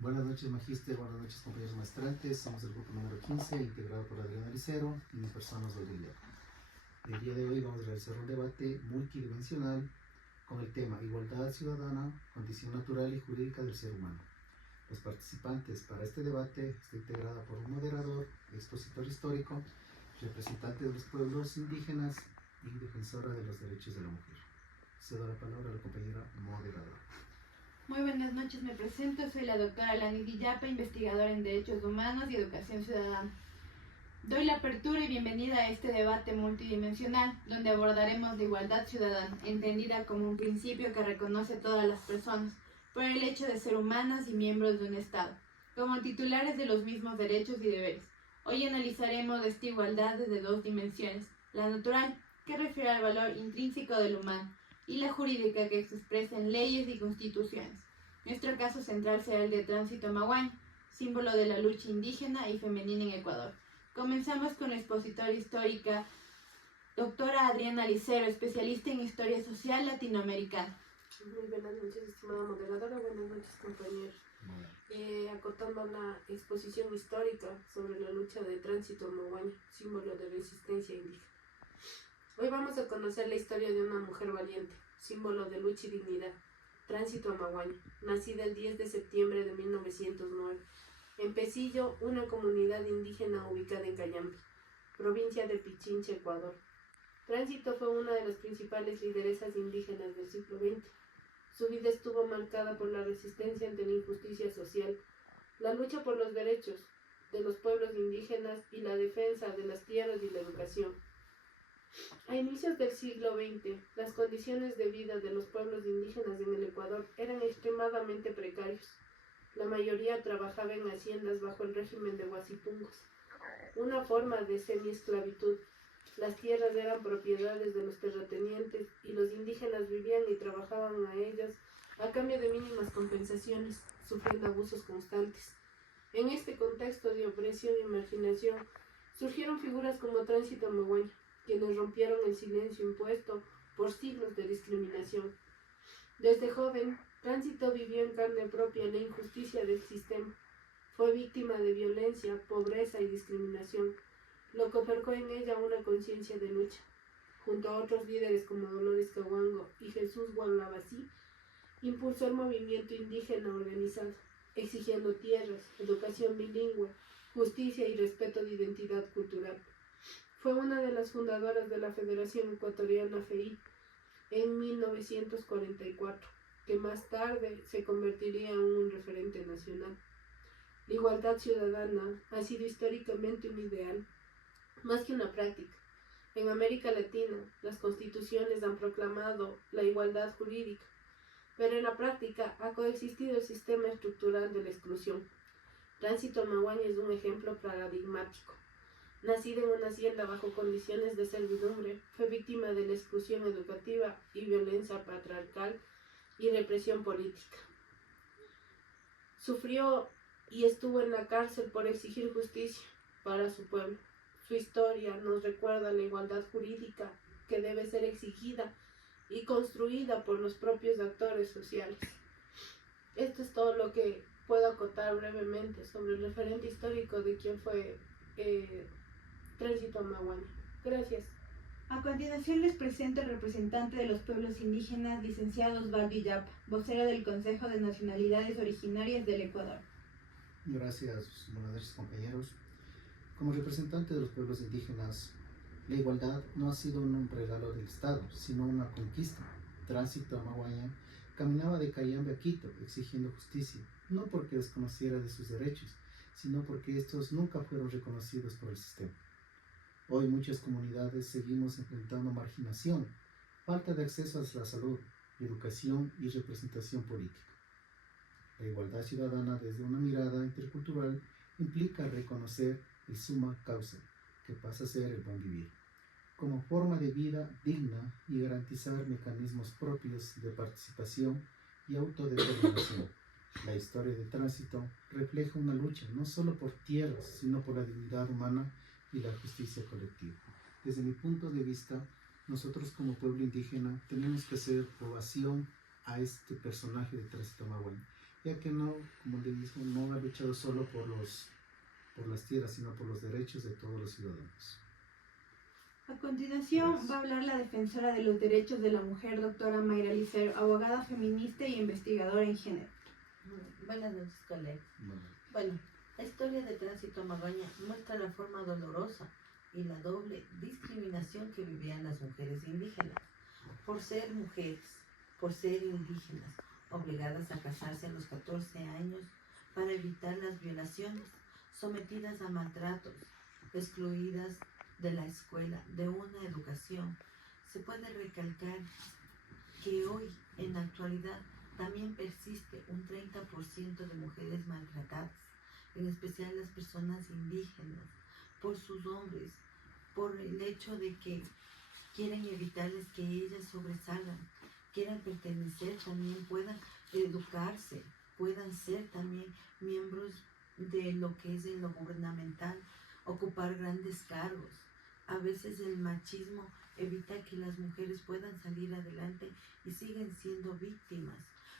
Buenas noches, magíster, buenas noches, compañeros maestrantes. Somos el grupo número 15, integrado por Adriana Licero y mi persona Rodríguez. El día de hoy vamos a realizar un debate multidimensional con el tema Igualdad ciudadana, condición natural y jurídica del ser humano. Los participantes para este debate están integrados por un moderador, expositor histórico, representante de los pueblos indígenas y defensora de los derechos de la mujer. Cedo la palabra a la compañera moderadora. Muy buenas noches, me presento, soy la doctora Lani Villapa, investigadora en Derechos Humanos y Educación Ciudadana. Doy la apertura y bienvenida a este debate multidimensional, donde abordaremos la igualdad ciudadana, entendida como un principio que reconoce a todas las personas, por el hecho de ser humanas y miembros de un Estado, como titulares de los mismos derechos y deberes. Hoy analizaremos esta igualdad desde dos dimensiones, la natural, que refiere al valor intrínseco del humano, y la jurídica, que se expresa en leyes y constituciones. Nuestro caso central será el de Tránsito Mahuaña, símbolo de la lucha indígena y femenina en Ecuador. Comenzamos con la expositora histórica, doctora Adriana Licero, especialista en historia social latinoamericana. Muy buenas noches, estimada moderadora, buenas noches, compañeros. Acotando la exposición histórica sobre la lucha de Tránsito Mahuaña, símbolo de resistencia indígena. Hoy vamos a conocer la historia de una mujer valiente, símbolo de lucha y dignidad, Tránsito Mahuaña, nacida el 10 de septiembre de 1909, en Pesillo, una comunidad indígena ubicada en Cayambe, provincia de Pichincha, Ecuador. Tránsito fue una de las principales lideresas indígenas del siglo XX. Su vida estuvo marcada por la resistencia ante la injusticia social, la lucha por los derechos de los pueblos indígenas y la defensa de las tierras y la educación. A inicios del siglo XX, las condiciones de vida de los pueblos indígenas en el Ecuador eran extremadamente precarios. La mayoría trabajaba en haciendas bajo el régimen de huasipungos, una forma de semiesclavitud. Las tierras eran propiedades de los terratenientes y los indígenas vivían y trabajaban a ellas a cambio de mínimas compensaciones, sufriendo abusos constantes. En este contexto de opresión y marginación, surgieron figuras como Tránsito Mahuaña, quienes rompieron el silencio impuesto por siglos de discriminación. Desde joven, Tránsito vivió en carne propia la injusticia del sistema. Fue víctima de violencia, pobreza y discriminación, lo que opercó en ella una conciencia de lucha. Junto a otros líderes como Dolores Cahuango y Jesús Gualabasí, impulsó el movimiento indígena organizado, exigiendo tierras, educación bilingüe, justicia y respeto de identidad cultural. Fue una de las fundadoras de la Federación Ecuatoriana FEI en 1944, que más tarde se convertiría en un referente nacional. La igualdad ciudadana ha sido históricamente un ideal, más que una práctica. En América Latina, las constituciones han proclamado la igualdad jurídica, pero en la práctica ha coexistido el sistema estructural de la exclusión. Tránsito Mahuaña es un ejemplo paradigmático. Nacida en una hacienda bajo condiciones de servidumbre, fue víctima de la exclusión educativa y violencia patriarcal y represión política. Sufrió y estuvo en la cárcel por exigir justicia para su pueblo. Su historia nos recuerda la igualdad jurídica que debe ser exigida y construida por los propios actores sociales. Esto es todo lo que puedo acotar brevemente sobre el referente histórico de quien fue Tránsito Mahuaña. Gracias. A continuación les presento al representante de los pueblos indígenas, licenciado Osvaldo Villapa, vocero del Consejo de Nacionalidades Originarias del Ecuador. Gracias, buenas noches, compañeros. Como representante de los pueblos indígenas, la igualdad no ha sido un regalo del Estado, sino una conquista. Tránsito Mahuaña caminaba de Cayambe a Quito exigiendo justicia, no porque desconociera de sus derechos, sino porque estos nunca fueron reconocidos por el sistema. Hoy muchas comunidades seguimos enfrentando marginación, falta de acceso a la salud, educación y representación política. La igualdad ciudadana desde una mirada intercultural implica reconocer el summa causa, que pasa a ser el buen vivir, como forma de vida digna y garantizar mecanismos propios de participación y autodeterminación. La historia de Tránsito refleja una lucha no solo por tierras, sino por la dignidad humana y la justicia colectiva. Desde mi punto de vista, nosotros como pueblo indígena tenemos que hacer ovación a este personaje de Tránsito Mahuaña, ya que no, como le digo, no ha luchado solo por las tierras, sino por los derechos de todos los ciudadanos. A continuación Gracias. va a hablar la defensora de los derechos de la mujer, doctora Mayra Licero, abogada feminista y investigadora en género. Buenas noches, colegas. Bueno, Bueno, la historia de Tránsito Amaguaña muestra la forma dolorosa y la doble discriminación que vivían las mujeres indígenas por ser mujeres, por ser indígenas, obligadas a casarse a los 14 años para evitar las violaciones, sometidas a maltratos, excluidas de la escuela, de una educación. Se puede recalcar que hoy, en la actualidad, también persiste un 30% de mujeres maltratadas, en especial las personas indígenas, por sus hombres, por el hecho de que quieren evitarles que ellas sobresalgan, quieran pertenecer, también puedan educarse, puedan ser también miembros de lo que es en lo gubernamental, ocupar grandes cargos. A veces el machismo evita que las mujeres puedan salir adelante y siguen siendo víctimas,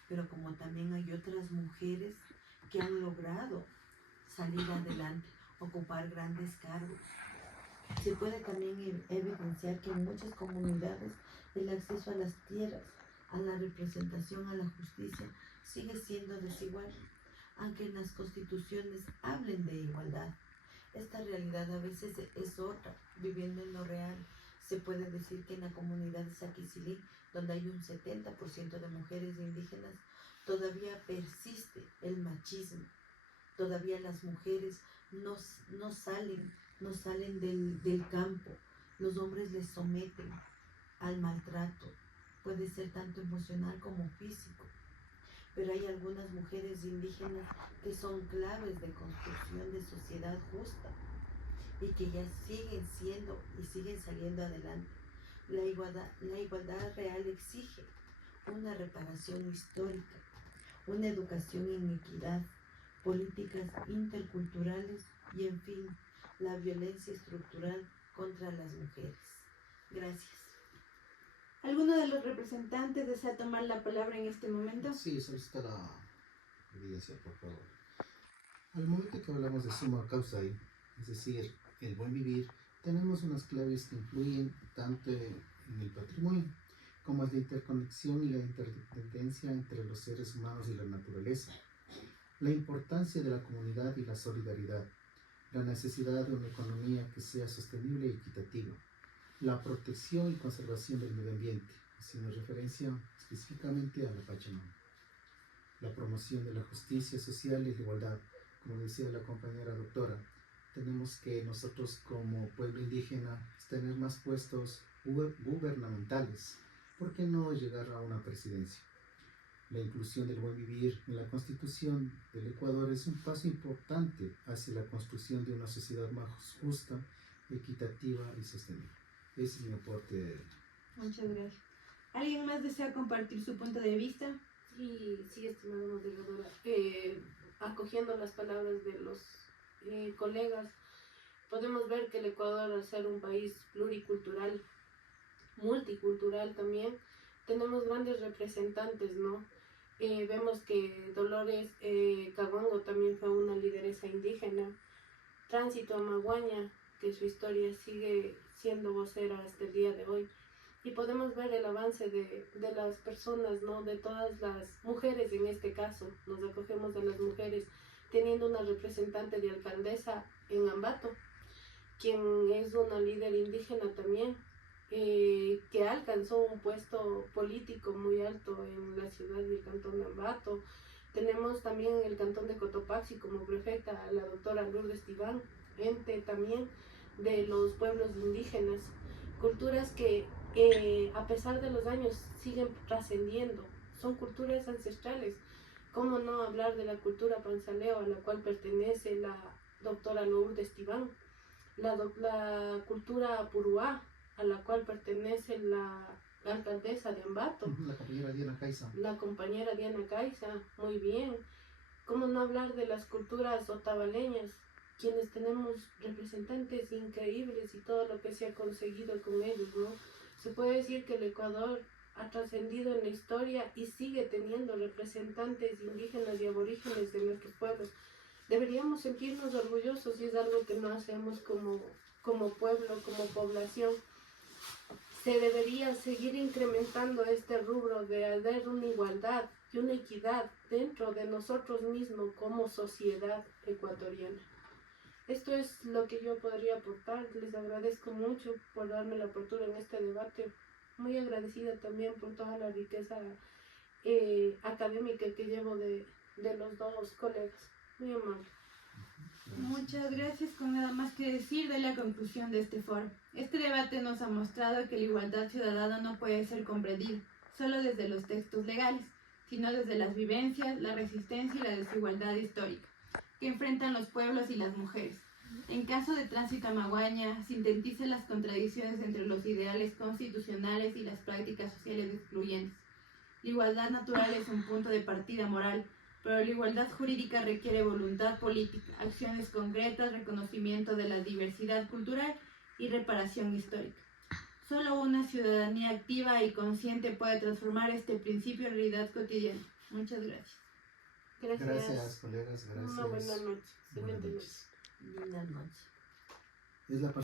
pero como también hay otras mujeres que han logrado salir adelante, ocupar grandes cargos. Se puede también evidenciar que en muchas comunidades el acceso a las tierras, a la representación, a la justicia, sigue siendo desigual, aunque en las constituciones hablen de igualdad. Esta realidad a veces es otra, viviendo en lo real. Se puede decir que en la comunidad de Saquicilí, donde hay un 70% de mujeres indígenas, todavía persiste el machismo. Todavía las mujeres no salen del campo. Los hombres les someten al maltrato. Puede ser tanto emocional como físico. Pero hay algunas mujeres indígenas que son claves de construcción de sociedad justa y que ya siguen siendo y siguen saliendo adelante. La igualdad real exige una reparación histórica, una educación en equidad, políticas interculturales y, en fin, la violencia estructural contra las mujeres. Gracias. ¿Alguno de los representantes desea tomar la palabra en este momento? sí, solicita la evidencia, por favor. Al momento que hablamos de summa causa, es decir, el buen vivir, tenemos unas claves que influyen tanto en el patrimonio como es la interconexión y la interdependencia entre los seres humanos y la naturaleza, la importancia de la comunidad y la solidaridad, la necesidad de una economía que sea sostenible y equitativa, la protección y conservación del medio ambiente, haciendo referencia específicamente a la Pachamama, la promoción de la justicia social y la igualdad. Como decía la compañera doctora, tenemos que nosotros como pueblo indígena tener más puestos gubernamentales. ¿Por qué no llegar a una presidencia? La inclusión del buen vivir en la Constitución del Ecuador es un paso importante hacia la construcción de una sociedad más justa, equitativa y sostenible. Ese es mi aporte. Muchas gracias. ¿Alguien más desea compartir su punto de vista? Sí, estimada moderadora. Acogiendo las palabras de los colegas, podemos ver que el Ecuador, al ser un país pluricultural, multicultural también, tenemos grandes representantes, ¿no? Vemos que Dolores Caguango también fue una lideresa indígena, Tránsito Amaguaña, que su historia sigue siendo vocera hasta el día de hoy, y podemos ver el avance de las personas, ¿no? De todas las mujeres en este caso, nos acogemos de las mujeres, teniendo una representante de alcaldesa en Ambato, quien es una líder indígena también, que alcanzó un puesto político muy alto en la ciudad y el cantón de Ambato. Tenemos también en el cantón de Cotopaxi como prefecta a la doctora Lourdes Tibán, ente también de los pueblos indígenas, culturas que a pesar de los años siguen trascendiendo, son culturas ancestrales. ¿Cómo no hablar de la cultura panzaleo, a la cual pertenece la doctora Lourdes Tibán? La cultura puruá, a la cual pertenece la alcaldesa de Ambato. La compañera Diana Caiza. La compañera Diana Caiza, muy bien. ¿Cómo no hablar de las culturas otavaleñas, quienes tenemos representantes increíbles y todo lo que se ha conseguido con ellos, ¿no? Se puede decir que el Ecuador ha trascendido en la historia y sigue teniendo representantes indígenas y aborígenes de nuestros pueblos. Deberíamos sentirnos orgullosos y es algo que no hacemos como pueblo, como población. Se debería seguir incrementando este rubro de haber una igualdad y una equidad dentro de nosotros mismos como sociedad ecuatoriana. Esto es lo que yo podría aportar. Les agradezco mucho por darme la apertura en este debate. Muy agradecida también por toda la riqueza académica que llevo de los dos colegas. Muy amable. Muchas gracias. Con nada más que decir de la conclusión de este foro. Este debate nos ha mostrado que la igualdad ciudadana no puede ser comprendida solo desde los textos legales, sino desde las vivencias, la resistencia y la desigualdad histórica que enfrentan los pueblos y las mujeres. En caso de Tránsito a Maguaña, sintetiza las contradicciones entre los ideales constitucionales y las prácticas sociales excluyentes. La igualdad natural es un punto de partida moral, pero la igualdad jurídica requiere voluntad política, acciones concretas, reconocimiento de la diversidad cultural y reparación histórica. Solo una ciudadanía activa y consciente puede transformar este principio en realidad cotidiana. Muchas gracias. Gracias, colegas. Gracias. Una buena noche. Buenas Excelente noche. noches. Linda noche. Es la